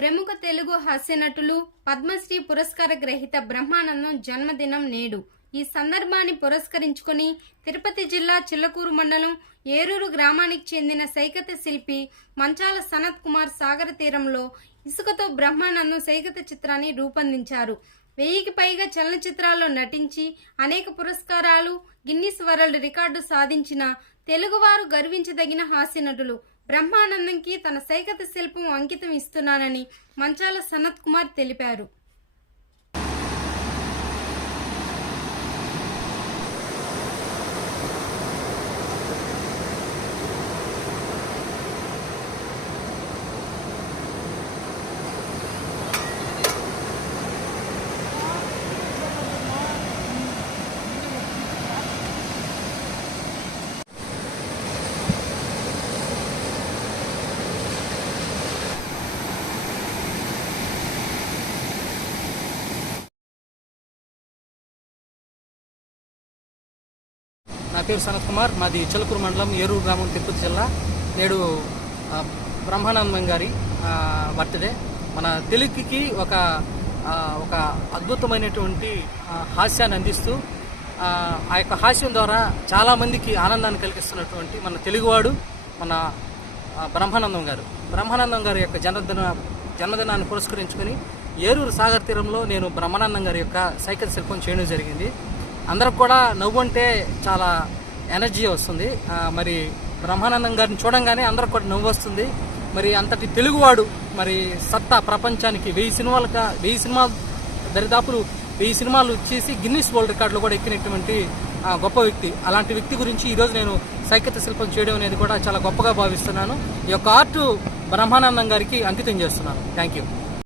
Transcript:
ప్రముఖ తెలుగు హాస్యనటులు పద్మశ్రీ పురస్కార గ్రహీత బ్రహ్మానందం జన్మదినం నేడు. ఈ సందర్భాన్ని పురస్కరించుకొని తిరుపతి జిల్లా చిల్లకూరు మండలం ఏరూరు గ్రామానికి చెందిన సైకత శిల్పి మంచాల సనత్ కుమార్ సాగర తీరంలో ఇసుకతో బ్రహ్మానందం సైకత చిత్రాన్ని రూపొందించారు. 1000కి పైగా చలనచిత్రాల్లో నటించి అనేక పురస్కారాలు, గిన్నిస్ వరల్డ్ రికార్డు సాధించిన తెలుగువారు గర్వించదగిన హాస్యనటులు బ్రహ్మానందంకి తన సైకత శిల్పం అంకితం ఇస్తున్నానని మంచాల సనత్ కుమార్ తెలిపారు. నా పేరు సనత్ కుమార్, మాది చిల్లకూరు మండలం ఏరూరు గ్రామం, తిరుపతి జిల్లా. నేడు బ్రహ్మానందం గారి బర్త్డే. మన తెలుగుకి ఒక అద్భుతమైనటువంటి హాస్యాన్ని అందిస్తూ ఆ యొక్క హాస్యం ద్వారా చాలామందికి ఆనందాన్ని కలిగిస్తున్నటువంటి మన తెలుగువాడు మన బ్రహ్మానందం గారి యొక్క జన్మదినాన్ని పురస్కరించుకొని ఏరూరు సాగర్ తీరంలో నేను బ్రహ్మానందం గారి యొక్క సైకత శిల్పం చేయడం జరిగింది. అందరికి కూడా నవ్వు అంటే చాలా ఎనర్జీ వస్తుంది. మరి బ్రహ్మానందం గారిని చూడంగానే అందరికి కూడా నవ్వు వస్తుంది. మరి అంతటి తెలుగువాడు మరి సత్తా ప్రపంచానికి 1000 సినిమాలు దరిదాపులు 1000 సినిమాలు చేసి గిన్నిస్ వరల్డ్ రికార్డులు కూడా ఎక్కినటువంటి గొప్ప వ్యక్తి. అలాంటి వ్యక్తి గురించి ఈరోజు నేను సైకత శిల్పం చేయడం అనేది కూడా చాలా గొప్పగా భావిస్తున్నాను. ఈ యొక్క ఆర్ట్ బ్రహ్మానందం గారికి అంకితం చేస్తున్నాను. Thank you.